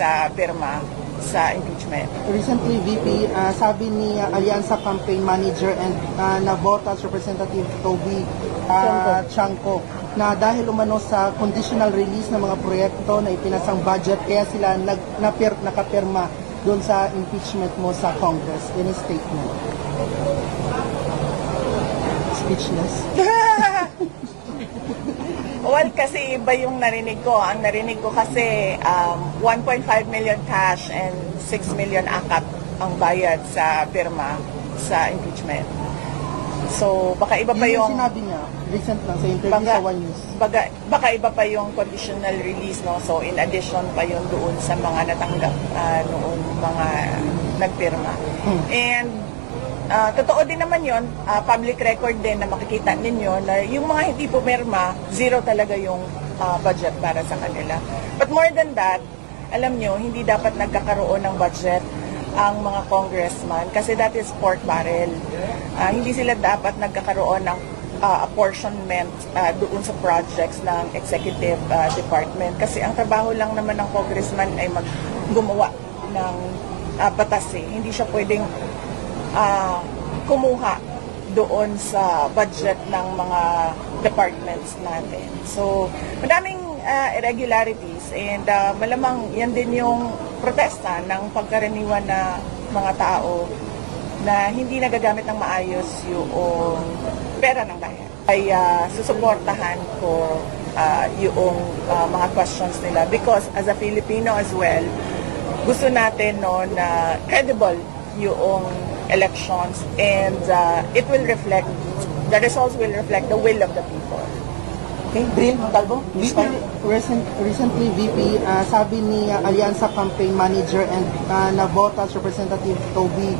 sa pirma sa impeachment. Recently, VP, sabi ni Alianza Campaign Manager and Navotas Representative Toby Chanco na dahil umano sa conditional release ng mga proyekto na ipinasang budget, kaya sila nakapirma doon sa impeachment mo sa Congress. Any statement? Speechless. Well, kasi iba yung narinig ko. Ang narinig ko kasi 1.5 million cash and 6 million akap ang bayad sa pirma sa impeachment. So, baka iba pa yung... sinabi niya, recent lang sa interview sa One News. Baka iba pa yung conditional release, no? So, in addition pa yun doon sa mga natanggap noong mga nagpirma. And totoo din naman yun, public record din na makikita ninyo na yung mga hindi pumirma, zero talaga yung budget para sa kanila. But more than that, alam nyo, hindi dapat nagkakaroon ng budget ang mga congressman kasi that is pork barrel. Hindi sila dapat nagkakaroon ng apportionment doon sa projects ng executive department kasi ang trabaho lang naman ng congressman ay gumawa ng batas eh. Hindi siya pwedeng kumuha doon sa budget ng mga departments natin. So, madaming irregularities and malamang yan din yung protesta ng pagkaraniwan na mga tao na hindi nagagamit ng maayos yung pera ng bayan. Ay susuportahan ko yung mga questions nila because as a Filipino as well, gusto natin no, na credible yung elections and it will reflect, the results will reflect the will of the people. Okay, Bril Montalvo. Recently, VP, sabi ni Alianza Campaign Manager and Navotas Representative Toby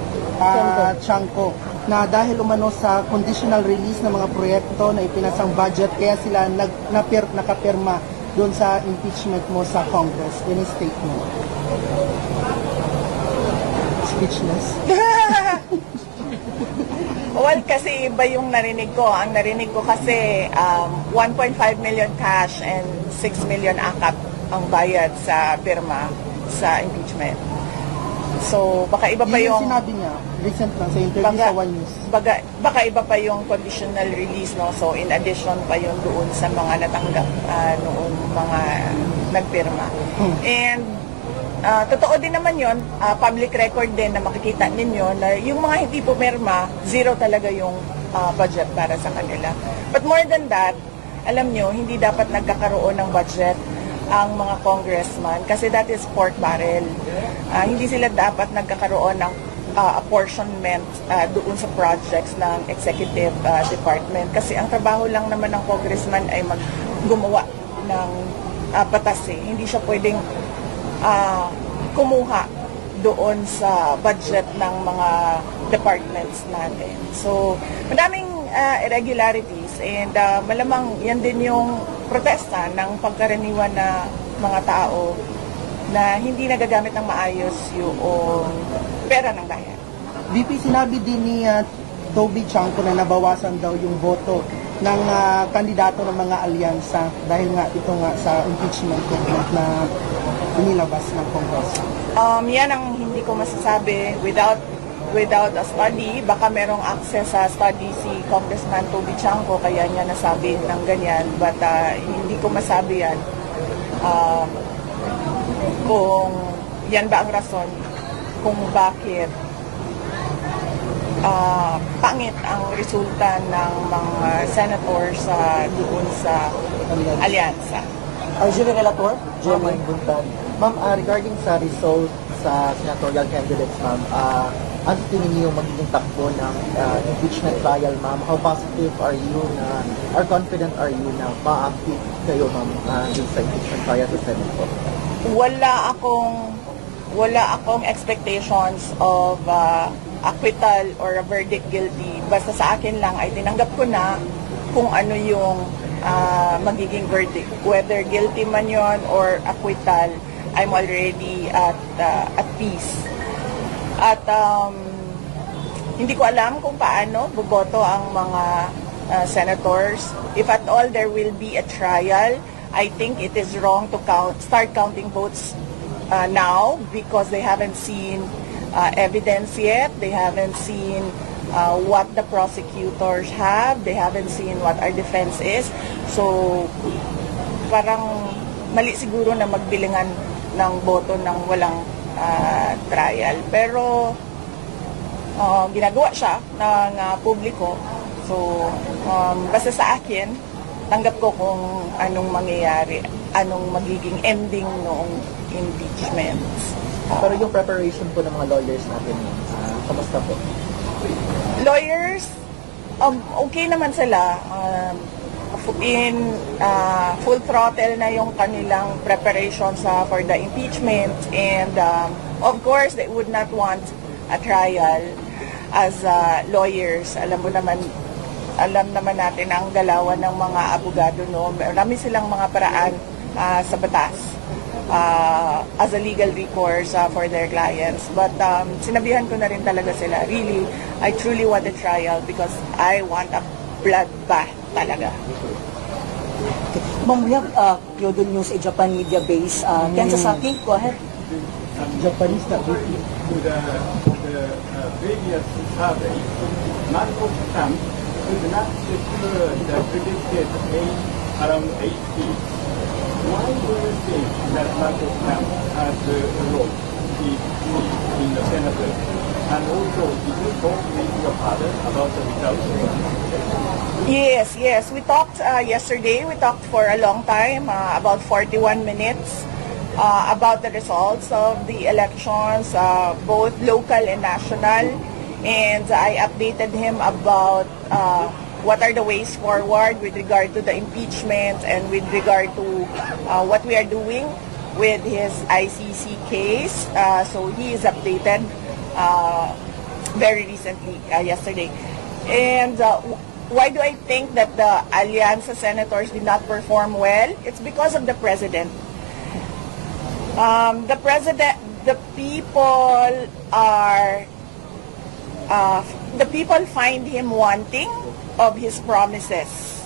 Chanco na dahil umano sa conditional release ng mga proyekto na ipinasang budget, kaya sila nakapirma doon sa impeachment mo sa Congress. Any statement? Speechless. Well, kasi iba yung narinig ko. Ang narinig ko kasi 1.5 million cash and 6 million akap ang bayad sa pirma sa impeachment. So, baka iba pa yung... sinabi niya, recent lang sa interview sa One News. Baka iba pa yung conditional release, no? So, in addition pa yun doon sa mga natanggap noong mga nagpirma. And totoo din naman yun, public record din na makikita ninyo na yung mga hindi pumirma, zero talaga yung budget para sa kanila. But more than that, alam nyo, hindi dapat nagkakaroon ng budget ang mga congressman kasi that is pork barrel. Hindi sila dapat nagkakaroon ng apportionment doon sa projects ng executive department kasi ang trabaho lang naman ng congressman ay gumawa ng batas eh. Hindi siya pwedeng kumuha doon sa budget ng mga departments natin. So, madaming irregularities and malamang yan din yung protesta ng pagkaraniwan na mga tao na hindi nagagamit ng maayos yung pera ng bayan. VP, sinabi din ni Toby Chanco na nabawasan daw yung boto ng kandidato ng mga alyansa dahil nga ito nga sa impeachment na inilabas ng Congress. Yan ang hindi ko masasabi without a study. Baka merong access sa study si Congressman Toby Chanco kaya niya nasabi ng ganyan. But hindi ko masabi yan kung yan ba ang rason kung bakit pangit ang resulta ng mga senators doon sa alyansa. Arjun Relator, Jermaine Buntan. Ma'am, regarding sa result sa senatorial candidates, ma'am, ano tingin niyo magiging takbo ng impeachment trial, ma'am? How positive are you na, or confident are you na ma-active kayo, ma'am, sa impeachment trial sa Senate po? Wala akong expectations of acquittal or a verdict guilty. Basta sa akin lang ay tinanggap ko na kung ano yung magiging verdict. Whether guilty man yon or acquittal, I'm already at peace. At hindi ko alam kung paano boboto ang mga senators. If at all there will be a trial, I think it is wrong to start counting votes now because they haven't seen evidence yet. They haven't seen what the prosecutors have. They haven't seen what our defense is. So, parang mali siguro na magbilingan ng boto ng walang trial. Pero, ginagawa siya ng publiko. So, basta sa akin, tanggap ko kung anong mangyayari, anong magiging ending noong impeachment. Pero yung preparation po ng mga lawyers natin, kamusta po? Lawyers, okay naman sila. In full throttle na yung kanilang preparations for the impeachment, and of course they would not want a trial as lawyers. Alam naman natin ang galawan ng mga abogado, no? Marami silang mga paraan sa batas as a legal recourse for their clients. But sinabihan ko na rin talaga sila, really, I truly want a trial because I want a bloodbath talaga. Okay. Ma'am, we have Kyodo News, a Japan media base. Ken Sasaki, go ahead. Japanese na To the previous survey, Marcos Trump could not secure the predicted age around 80. Why do you think that Marcos Trump has lost his seat in the Senate? And also, did you talk with your father about the results? Yes. We talked yesterday. We talked for a long time, about 41 minutes, about the results of the elections, both local and national. And I updated him about what are the ways forward with regard to the impeachment and with regard to what we are doing with his ICC case. So he is updated very recently, yesterday. And why do I think that the Alianza senators did not perform well? It's because of the president. The people find him wanting of his promises.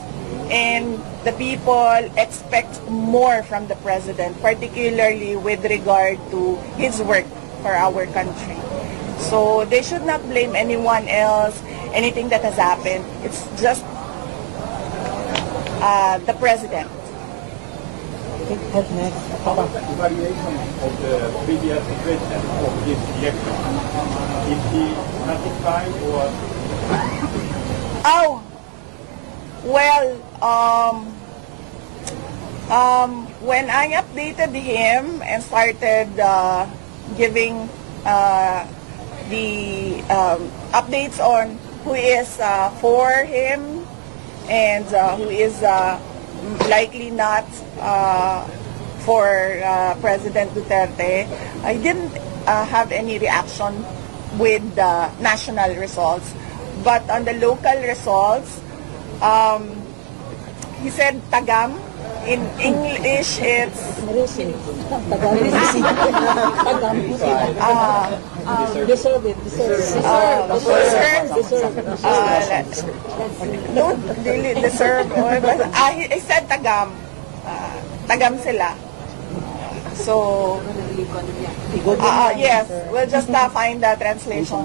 And the people expect more from the president, particularly with regard to his work for our country. So they should not blame anyone else, anything that has happened. It's just the president. Okay, head next. How about the evaluation of the previous president of this election? Is he satisfied or? Oh, well, when I updated him and started giving the updates on who is for him and who is likely not for President Duterte, I didn't have any reaction with the national results. But on the local results, he said tagam. In English, it's Deserve it. don't really deserve. I said tagam. Tagam sila. So, yes, we'll just find the translation.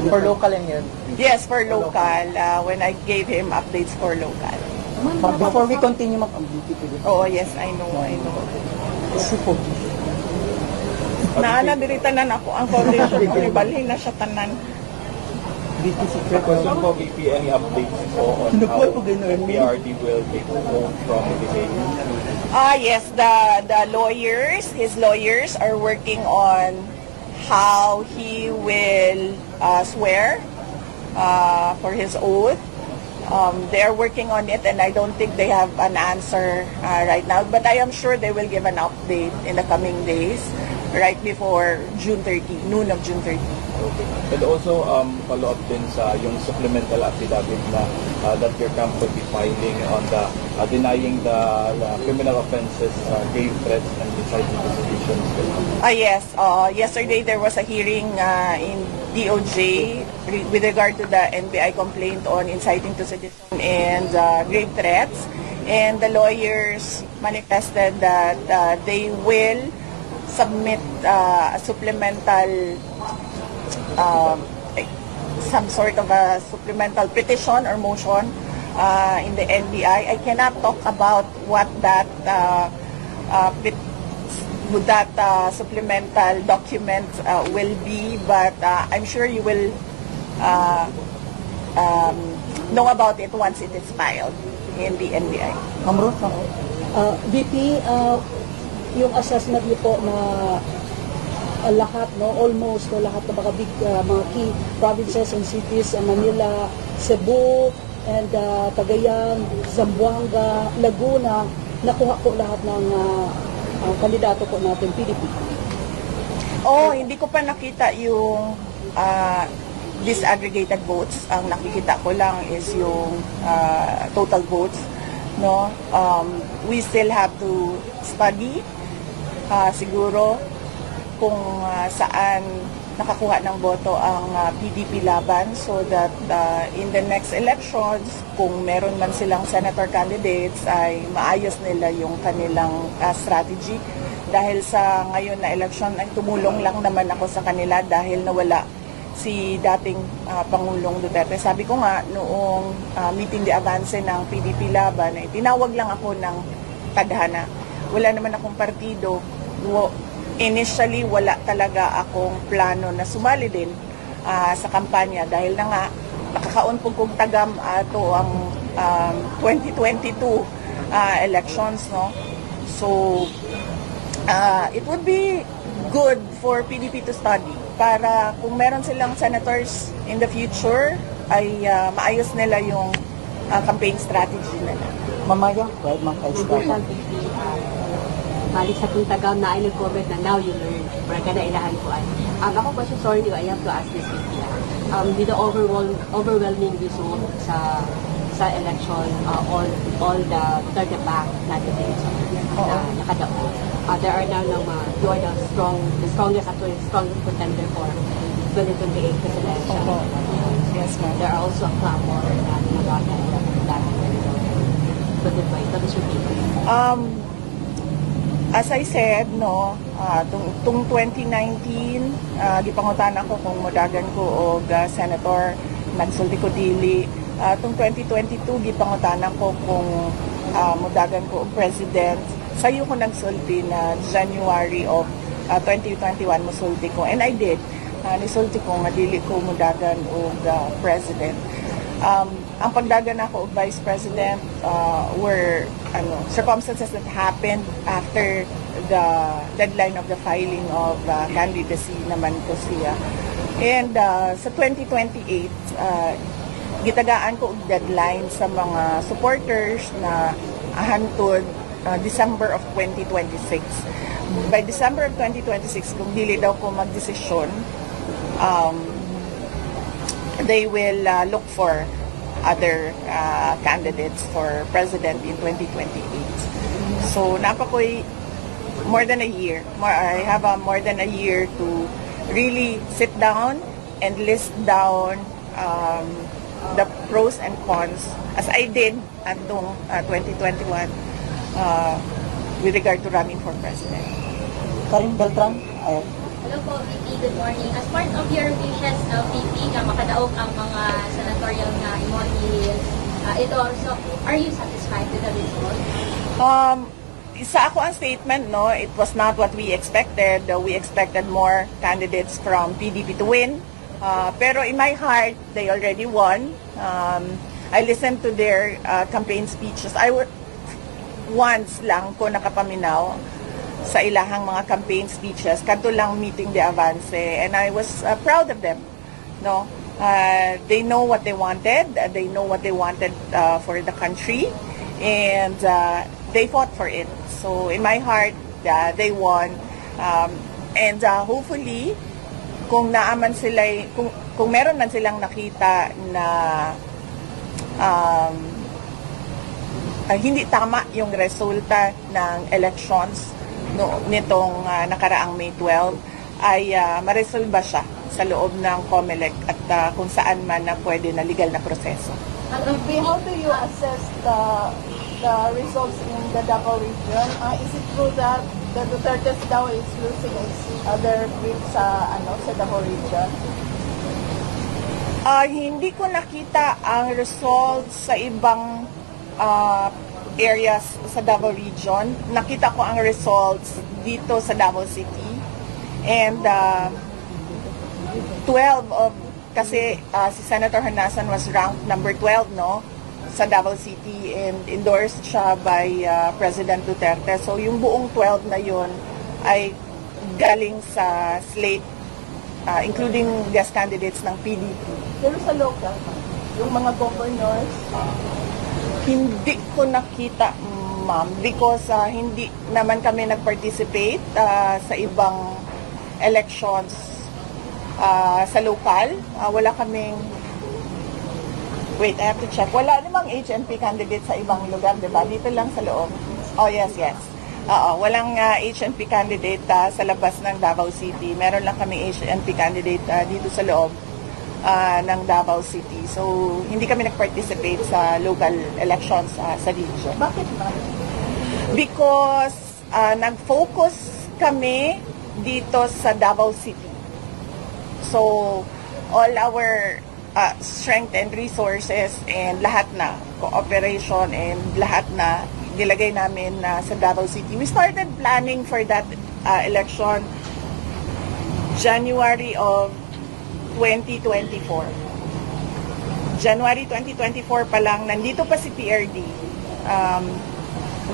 For local and yun? Yes, for local. When I gave him updates for local. Before we continue, Oh, yes, I know. Naanabiritanan ako ang foundation ko. Ibalhin na siya tanan. Question po, VP, any updates po on how PRD will take home from the case? Yes, his lawyers are working on how he will swear for his oath. They are working on it, and I don't think they have an answer right now. But I am sure they will give an update in the coming days, right before June 30, noon of June 30. Okay. And also, follow up din sa yung supplemental affidavit na that your camp will be filing on the denying the criminal offenses, grave threats, and inciting to sedition. Yes. Yesterday there was a hearing in DOJ with regard to the NBI complaint on inciting to sedition and grave threats. And the lawyers manifested that they will submit a supplemental some sort of a supplemental petition or motion in the NBI. I cannot talk about what that supplemental document will be, but I'm sure you will know about it once it is filed in the NBI. Ma'am Ruth, VP, yung assessment niyo po na lahat, no, almost no, lahat ng mga big mga key provinces and cities, Manila, Cebu, and Cagayan, Zamboanga, Laguna, nakuha po lahat ng kandidato po natin, PDP. Oh, hindi ko pa nakita yung disaggregated votes. Ang nakikita ko lang is yung total votes, no. We still have to study siguro kung saan nakakuha ng boto ang PDP laban, so that in the next elections, kung meron man silang senator candidates, ay maayos nila yung kanilang strategy. Dahil sa ngayon na election ay tumulong lang naman ako sa kanila dahil nawala si dating Pangulong Duterte. Sabi ko nga noong meeting de avance ng PDP laban, ay tinawag lang ako ng tadhana. Wala naman akong partido. Initially, wala talaga akong plano na sumali din sa kampanya dahil na nga nakakaon po kong tagam ato ang 2022 elections, no. So it would be good for PDP to study para kung meron silang senators in the future ay maayos nila yung campaign strategy nila. Mamaya, right, Ma'am Vice Gov. Balik sa kung tagam na ay nag-comment na now you learn. Para na ilahan ko ay. Ako po, sorry, I have to ask this video. With the overwhelming result sa election, all the back candidates na nakadaon. There are now you are the strongest contender for 2028 presidential. Yes, ma'am. There are also a clamor na nagawa that 2020. What is your take? As I said, no, tung 2019, gipangutan ako kung modagan ko og senator, nagsulti ko dili. Tung 2022, gipangutan ako kung modagan ko og president. Sayo ko nagsulti na January of 2021 musulti ko, and I did. Nisulti ko nga dili ko modagan og president. Ang pagdagan ako of Vice President were circumstances that happened after the deadline of the filing of candidacy naman ko siya. And sa 2028, gitagaan ko og deadline sa mga supporters na hantod December of 2026. By December of 2026, kung dili daw ko magdesisyon, they will look for other candidates for president in 2028. So napakoy more than a year. I have more than a year to really sit down and list down the pros and cons as I did at 2021 with regard to running for president. Karin Beltran, ayan. Hello po, VP. Good morning. As part of your wishes, VP, nga makadaog ang mga senatorial na imortals, ito also, are you satisfied with the result? Sa ako ang statement, no, it was not what we expected. We expected more candidates from PDP to win. Pero in my heart, they already won. I listened to their campaign speeches. Once lang ko nakapaminaw sa ilahang mga campaign speeches, kadto lang meeting de avance, and I was proud of them. No, they know what they wanted. They know what they wanted for the country, and they fought for it. So in my heart, they won, and hopefully, kung naaman sila, kung meron man silang nakita na hindi tama yung resulta ng elections nitong nakaraang May 12, ay maresolba siya sa loob ng COMELEC at kung saan man na pwede na legal na proseso. How do you assess the results in the Davao region? Is it true that the Dutertes daw is losing other grip sa Davao region. Hindi ko nakita ang results sa ibang areas sa Davao region. Nakita ko ang results dito sa Davao City. And 12 of, kasi si Senator Honasan was ranked number 12, no? Sa Davao City, and endorsed siya by President Duterte. So yung buong 12 na yun ay galing sa slate, including guest candidates ng PDP. Pero sa local, yung mga governors, hindi ko nakita, ma'am, because hindi naman kami nag-participate sa ibang elections sa local. Wala kaming, wait, I have to check. Wala namang HNP candidate sa ibang lugar, di ba? Dito lang sa loob. Oh, yes, yes. Walang HNP candidate sa labas ng Davao City. Meron lang kami HNP candidate dito sa loob ng Davao City. So, hindi kami nag-participate sa local elections sa region. Bakit ba? Because nag-focus kami dito sa Davao City. So, all our strength and resources and lahat na, cooperation and lahat na, nilagay namin sa Davao City. We started planning for that election January of 2024. January 2024 pa lang, nandito pa si PRD.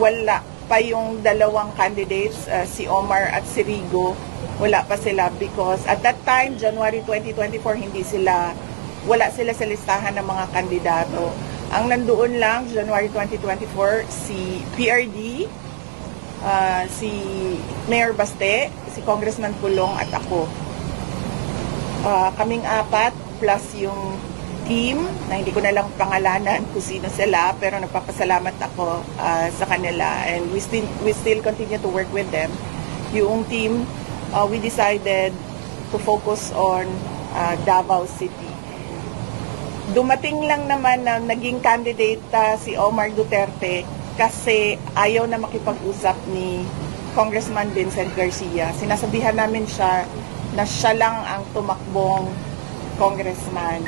Wala pa yung dalawang candidates, si Omar at si Rigo. Wala pa sila because at that time, January 2024, wala sila sa listahan ng mga kandidato. Ang nandoon lang, January 2024, si PRD, si Mayor Baste, si Congressman Pulong at ako. Kaming apat plus yung team na hindi ko na lang pangalanan kung sino sila, pero nagpapasalamat ako sa kanila, and we still continue to work with them. Yung team, we decided to focus on Davao City. Dumating lang naman na naging candidate si Omar Duterte kasi ayaw na makipag-usap ni Congressman Vincent Garcia. Sinasabihan namin siya na siya lang ang tumakbong congressman.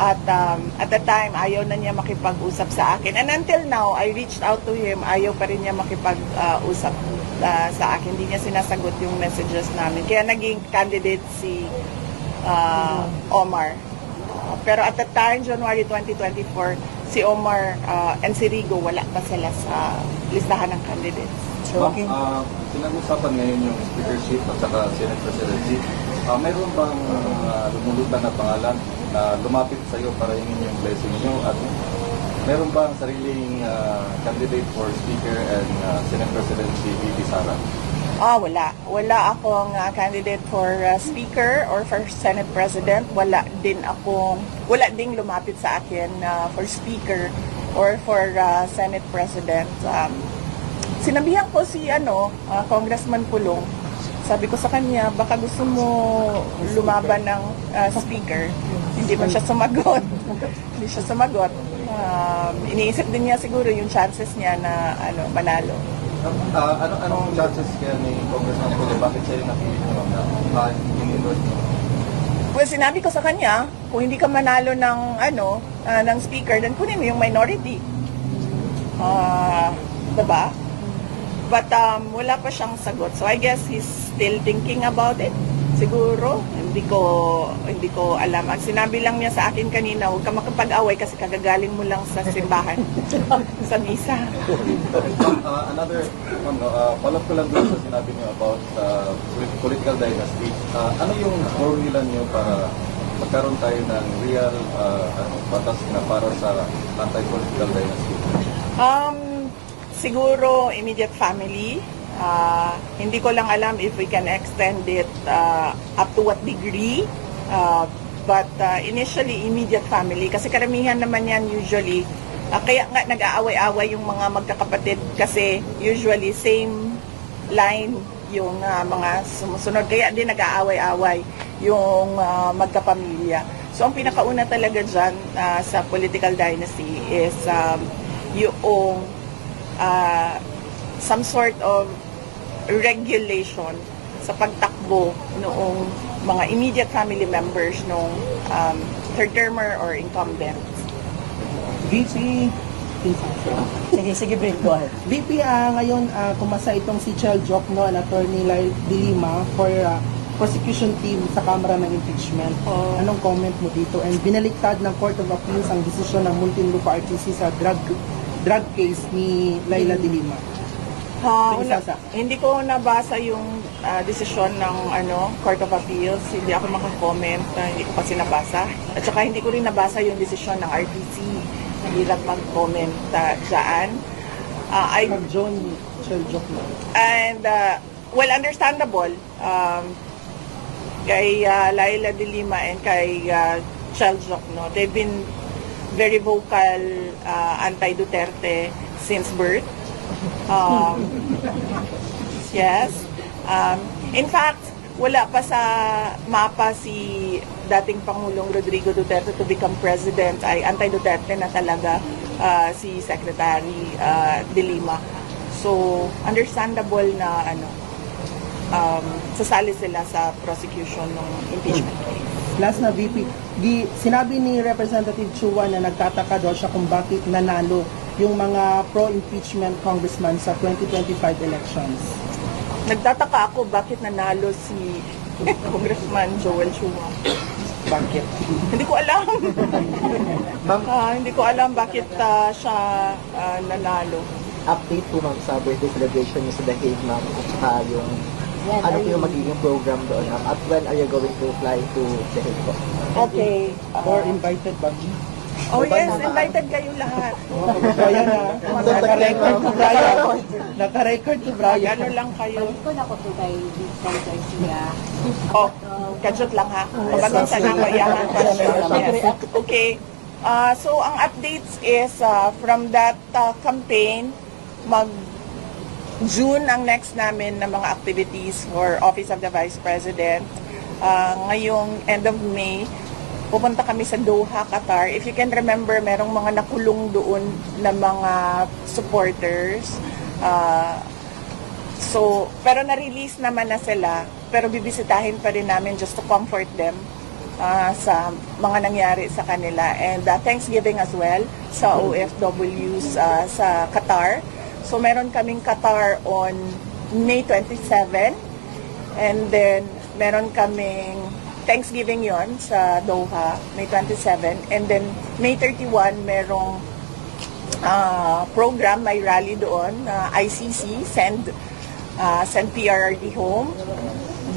At at the time, ayaw na niya makipag-usap sa akin. And until now, I reached out to him, ayaw pa rin niya makipag-usap sa akin. Hindi niya sinasagot yung messages namin. Kaya naging candidate si Omar. Pero at the time, January 2024, si Omar and si Rigo, wala pa sila sa listahan ng candidates. Ma'am, pinag-usapan ngayon yung speakership at saka Senate presidency. Mayroon bang lumulutan na pangalan na lumapit sa iyo para hingin yung blessing niyo? At meron bang sariling candidate for speaker and Senate presidency, VP Sara? Wala. Wala akong candidate for speaker or for Senate president. Wala ding lumapit sa akin for speaker or for Senate president. Sinabihan ko si Congressman Pulong. Sabi ko sa kanya, baka gusto mo lumaban ng speaker. Hindi man siya sumagot. Hindi siya sumagot. Iniisip din niya siguro yung chances niya na manalo. Anong chances kaya ni Congressman Pulong? Bakit siya yung napili mo na in-endorse mo? Well, sinabi ko sa kanya, kung hindi ka manalo ng ng speaker, then kunin mo yung minority. Diba? But wala pa siyang sagot. So I guess he's still thinking about it. Siguro, hindi ko alam. Ang sinabi lang niya sa akin kanina, huwag ka makapag-away kasi kagagaling mo lang sa simbahan, sa misa. Another, follow-up ko lang doon sa sinabi niyo about political dynasty. Ano yung formula niyo para magkaroon tayo ng real batas na para sa anti-political dynasty? Siguro immediate family. Hindi ko lang alam if we can extend it up to what degree. But initially, immediate family. Kasi karamihan naman yan usually. Kaya nga nag-aaway-away yung mga magkakapatid kasi usually same line yung mga sumusunod. Kaya din nag-aaway-away yung magkapamilya. So ang pinakauna talaga dyan sa political dynasty is yung some sort of regulation sa pagtakbo noong mga immediate family members nung third termer or incumbent. VP, Sige, Brin, go ahead. VP, ngayon kumasa itong si Chel Jokno and Attorney Lai Dilima for prosecution team sa Kamara ng Impeachment. Anong comment mo dito? And binaliktad ng Court of Appeals ang desisyon ng Muntinlupa RTC sa drug case ni Laila Dilima. Hindi ko nabasa yung desisyon ng Court of Appeals. Hindi ako makakomment. Hindi ko kasi nabasa. At saka hindi ko rin nabasa yung desisyon ng RTC. Hirap mag-comment dyan. John Chel Jokno. And, well, understandable. Kay Laila de Lima and kay Chel Jokno, they've been very vocal anti-Duterte since birth. Yes. In fact, wala pa sa mapa si dating Pangulong Rodrigo Duterte to become president, ay anti-Duterte na talaga si Secretary de Lima. So, understandable na sasali sila sa prosecution ng impeachment case. Last na VP, sinabi ni Representative Chua na nagtataka daw siya kung bakit nanalo yung mga pro-impeachment congressman sa 2025 elections. Nagtataka ako bakit nanalo si Congressman Joel Chua. Bakit? Hindi ko alam. Hindi ko alam bakit siya nanalo. Update po ma'am sa birthday celebration niyo sa The Hague ma'am at saka yung ano po yung magiging program doon ma'am at when are you going to fly to The Hague po? Okay. Or invited ba? Oh yes, invited kayo lahat. Kaya na, naka-record to Brian. Naka-record to Brian. Gano'n lang kayo. Ito na ko to kay Vincent Garcia. Oh, kajut lang ha. Pabagong sa nako iyahan question. Yes. Okay. So ang updates is from that campaign, June ang next namin na mga activities for Office of the Vice President. Ngayong end of May, pupunta kami sa Doha, Qatar. If you can remember, merong mga nakulong doon na mga supporters. Pero na-release naman na sila. Pero bibisitahin pa rin namin just to comfort them sa mga nangyari sa kanila. And Thanksgiving as well sa OFWs sa Qatar. So meron kaming Qatar on May 27. And then meron kaming Thanksgiving yon sa Doha, May 27. And then May 31, merong program, may rally doon, ICC, send PRRD home,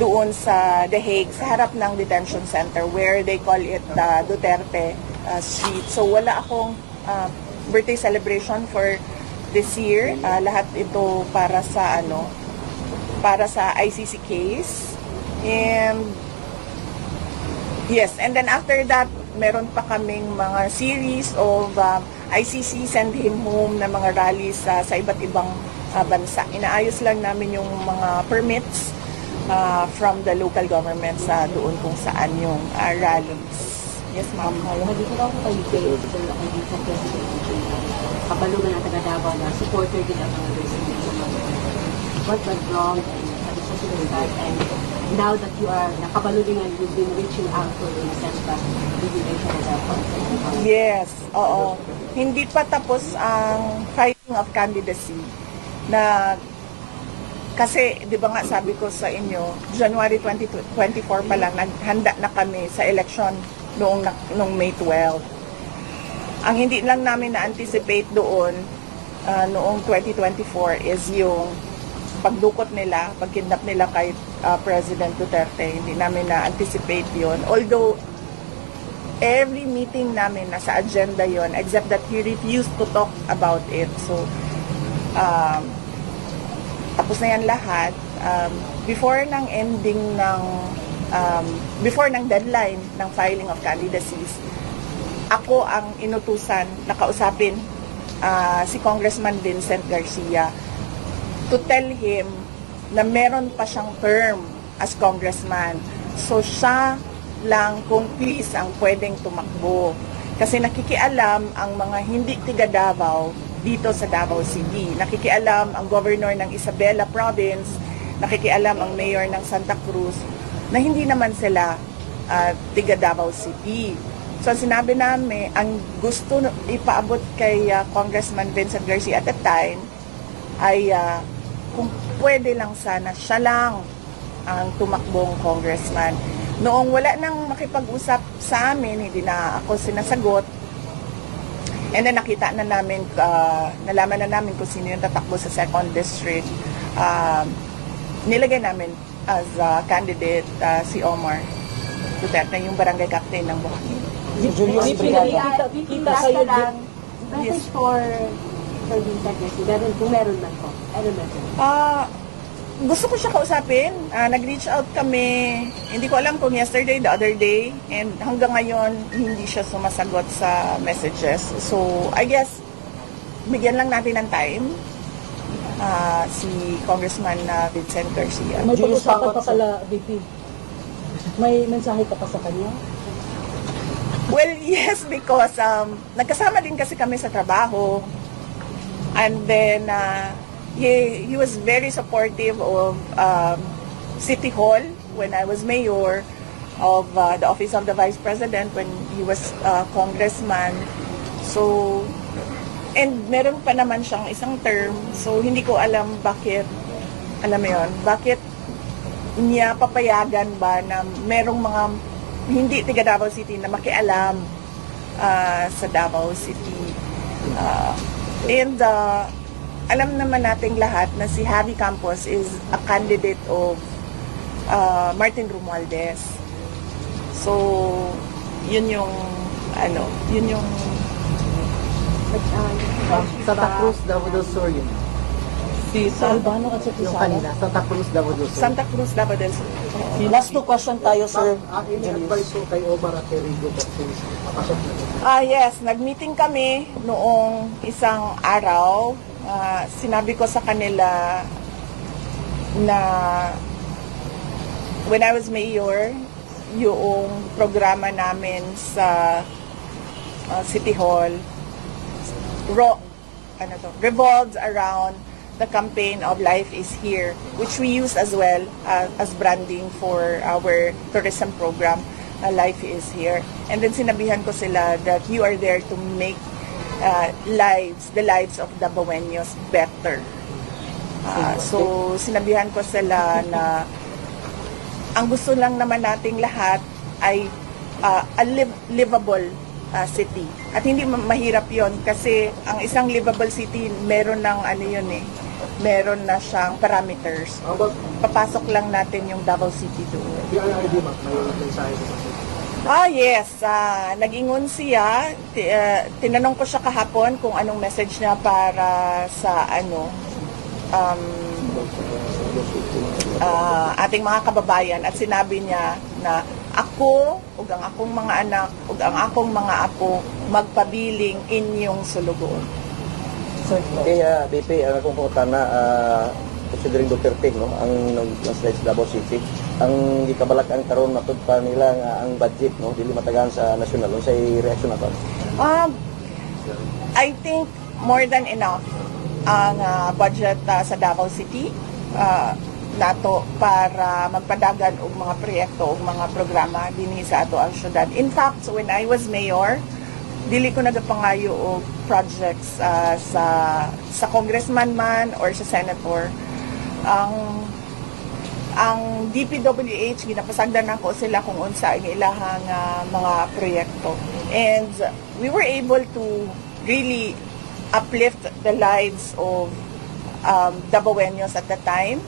doon sa The Hague, sa harap ng detention center where they call it Duterte Street. So wala akong birthday celebration for this year. Lahat ito para sa ICC case. And yes, and then after that, meron pa kaming mga series of ICC Send Him Home na mga rallies sa iba't ibang bansa. Inaayos lang namin yung mga permits from the local government sa doon kung saan yung rallies. Yes, ma'am. Dito ako kay Sir, ako dito President Kabalungan ng taga Davao na supporter din ang mga resident. What went wrong and sabi sa sinunod and now that you are nakabalungan, you've been reaching out to in a sense that regulation of the concept. Yes, oo. Hindi pa tapos ang filing of candidacy na kasi, di ba nga sabi ko sa inyo, January 2024 pa lang, naghanda na kami sa election noong May 12. Ang hindi lang namin na-anticipate doon noong 2024 is yung pagdukot nila, pagkidnap nila kay President Duterte. Hindi namin na-anticipate yon. Although, every meeting namin nasa agenda yon except that he refused to talk about it. So, tapos na yan lahat. Before ng ending before ng deadline ng filing of candidacies, ako ang inutusan na kausapin si Congressman Vincent Garcia to tell him na meron pa siyang term as congressman. So siya lang kung please ang pwedeng tumakbo. Kasi nakikialam ang mga hindi tiga Davao dito sa Davao City. Nakikialam ang governor ng Isabela Province nakikialam ang mayor ng Santa Cruz na hindi naman sila tiga Davao City. So ang sinabi namin, ang gusto ipaabot kay Congressman Vincent Garcia at that time ay kung pwede lang sana siya lang ang tumakbong congressman. Noong wala nang makipag-usap sa amin, hindi na ako sinasagot. And then nakita na namin, nalaman na namin kung sino yung tatakbo sa 2nd District. Nilagay namin as candidate si Omar Duterte, yung barangay captain ng Buhangin. Kita kayo lang, message for Vincent Garcia, kung meron man po. Ano message? Gusto ko siya kausapin. Nag-reach out kami, hindi ko alam kung yesterday, the other day, and hanggang ngayon, hindi siya sumasagot sa messages. So, I guess, bigyan lang natin ng time si Congressman Vincent Garcia. May pag-usapan pa pala, VP. May mensahe ka pa sa kanya? Well, yes, because nagkasama din kasi kami sa trabaho. And then, he was very supportive of City Hall when I was mayor, of the Office of the Vice President when he was congressman. So, and meron pa naman siyang isang term, so hindi ko alam bakit, alam mo yun, bakit niya papayagan ba na merong mga hindi tiga Davao City na makialam sa Davao City. And alam naman nating lahat na si Javi Campos is a candidate of Martin Romualdez. So, yun yung Santa Cruz, Davao del Sur yun. Sa Albano at sa Yung Quezon. kanina, Santa Cruz, Davao del Sur. Santa Cruz, Davao del Sur. Last 2 question tayo, sir. Any advice po kay Omar at kay Rigo since makasok na ito? Yes, nag-meeting kami noong isang araw. Sinabi ko sa kanila na when I was mayor, yung programa namin sa City Hall revolves around the campaign of Life is Here, which we use as well as branding for our tourism program, Life is Here. And then sinabihan ko sila that you are there to make the lives of Davaoenos better. So sinabihan ko sila na ang gusto lang naman nating lahat ay a livable city. At hindi mahirap yon kasi ang isang livable city meron ng meron na siyang parameters. Papasok lang natin yung Davao City doon. PRRD, may mensahe ko sa Yes. Nag-ingon siya. Tinanong ko siya kahapon kung anong message niya para sa ating mga kababayan, at sinabi niya na ako, ug ang akong mga anak, ug ang akong mga apo, magpabiling inyong sulugoon. Kaya BP, kung na considering Duterte, no, ang nag-slide sa Davao City, ang gikabalak ang karon matud pa nila nga ang budget, no, dili matagaan sa national. Unsay reaksyon nato? I think more than enough ang budget sa Davao City nato para magpadagan og mga proyekto og mga programa dinhi sa ato ang syudad. In fact, when I was mayor, dili ko nagapangayo og projects sa congressman man or sa senator. Ang DPWH ginapasagdan nako sila kung unsa ang ilahang mga proyekto. And we were able to really uplift the lives of Davaoenos at the time.